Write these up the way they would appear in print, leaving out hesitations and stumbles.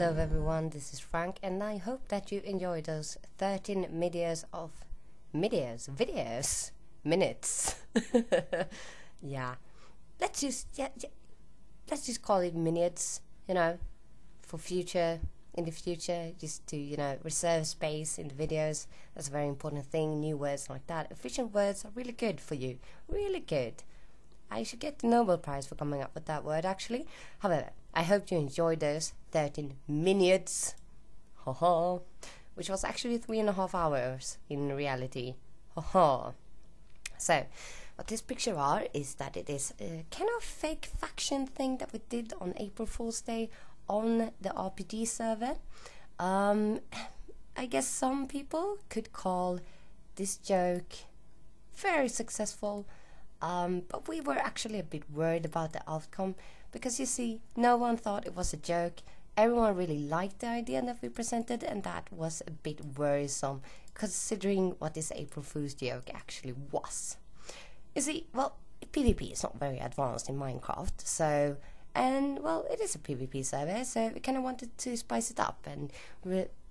Hello everyone, this is Frank, and I hope that you enjoy those 13 videos. Minutes. Yeah, let's just call it minutes, for in the future, just to, reserve space in the videos. That's a very important thing. New words like that, efficient words are really good for you, really good. I should get the Nobel Prize for coming up with that word, actually. However, I hope you enjoyed those 13 minutes, which was actually 3.5 hours in reality. So, what this picture are is that it is a kind of fake faction thing that we did on April Fool's Day on the RPG server. I guess some people could call this joke very successful. But we were actually a bit worried about the outcome, because you see, no one thought it was a joke. Everyone really liked the idea that we presented, and that was a bit worrisome, considering what this April Fool's joke actually was. You see, well, PvP is not very advanced in Minecraft, it is a PvP server, so we kind of wanted to spice it up, and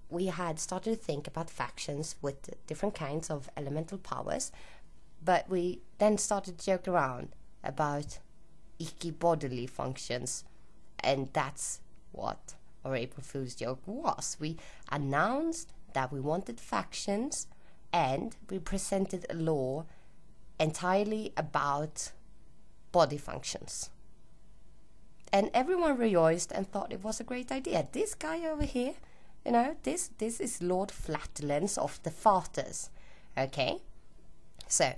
we had started to think about factions with different kinds of elemental powers. But we then started to joke around about icky bodily functions, and that's what our April Fool's joke was. We announced that we wanted factions, and we presented a law entirely about body functions. And everyone rejoiced and thought it was a great idea. This guy over here, this is Lord Flatulence of the Farters, okay? So,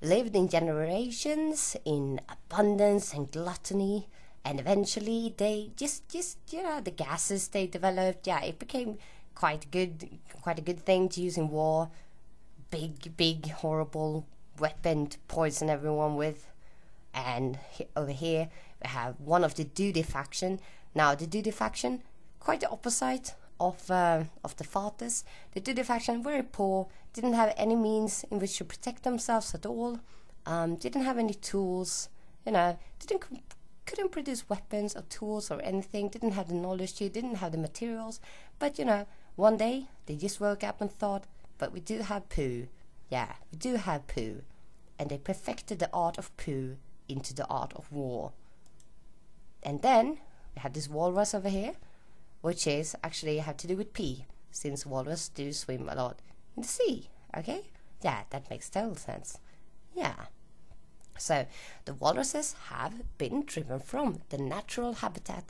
lived in generations in abundance and gluttony, and eventually they the gases they developed, it became quite a good thing to use in war. Big horrible weapon to poison everyone with. And over here we have one of the Duty faction. Now the Duty faction, quite the opposite of the Farters. The Duty faction, very poor, didn't have any means in which to protect themselves at all, didn't have any tools, couldn't produce weapons or tools or anything, didn't have the knowledge to, didn't have the materials. But one day they just woke up and thought, but we do have poo. Yeah, we do have poo. And they perfected the art of poo into the art of war. And then we have this walrus over here, which is actually have to do with pee, since walrus do swim a lot in the sea. Okay, yeah, that makes total sense. Yeah. So the walruses have been driven from the natural habitat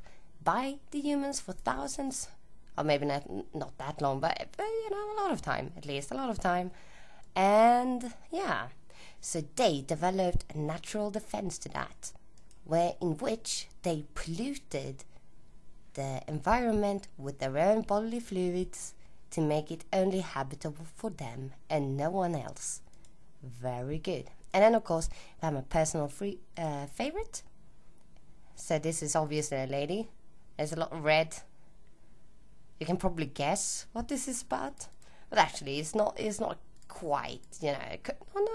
by the humans for thousands, or maybe not that long, but you know, a lot of time, at least a lot of time. And yeah, so they developed a natural defense to that, in which they polluted the environment with their own bodily fluids to make it only habitable for them and no one else. Very good. And then of course I have my personal favorite. So this is obviously a lady. There's a lot of red. You can probably guess what this is about, but actually it's not quite, you know,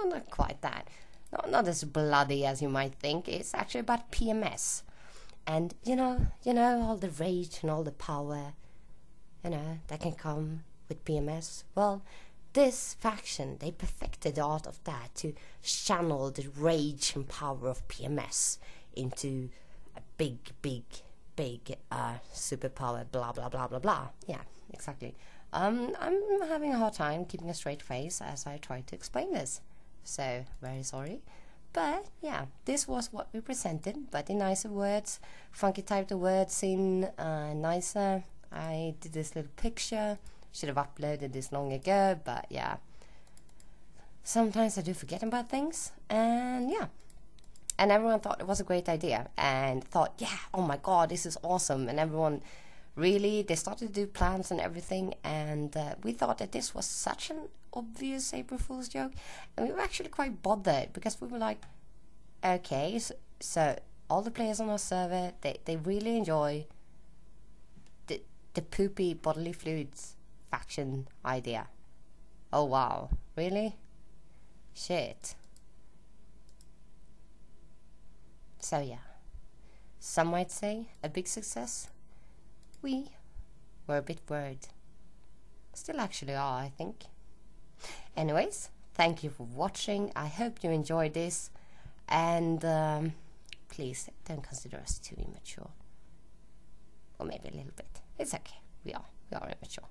not quite that. Not as bloody as you might think. It's actually about PMS. And you know all the rage and all the power, you know, that can come with PMS. Well, this faction, they perfected the art of that to channel the rage and power of PMS into a big superpower, blah blah blah blah blah. Yeah, exactly. I'm having a hard time keeping a straight face as I try to explain this, so very sorry. But yeah, this was what we presented, but in nicer words. Funky typed the words in nicer. I did this little picture. Should have uploaded this long ago, but yeah. Sometimes I do forget about things, and yeah. And everyone thought it was a great idea, and thought, yeah, oh my god, this is awesome. And everyone really, they started to do plans and everything, and we thought that this was such an obvious April Fool's joke, and we were actually quite bothered, because we were like, okay, so all the players on our server, they really enjoy the poopy bodily fluids faction idea. Oh wow, really? Shit. So yeah, some might say a big success. We were a bit worried. Still actually are, I think. Anyways, thank you for watching. I hope you enjoyed this, and please don't consider us too immature. Or maybe a little bit. It's okay. We are immature.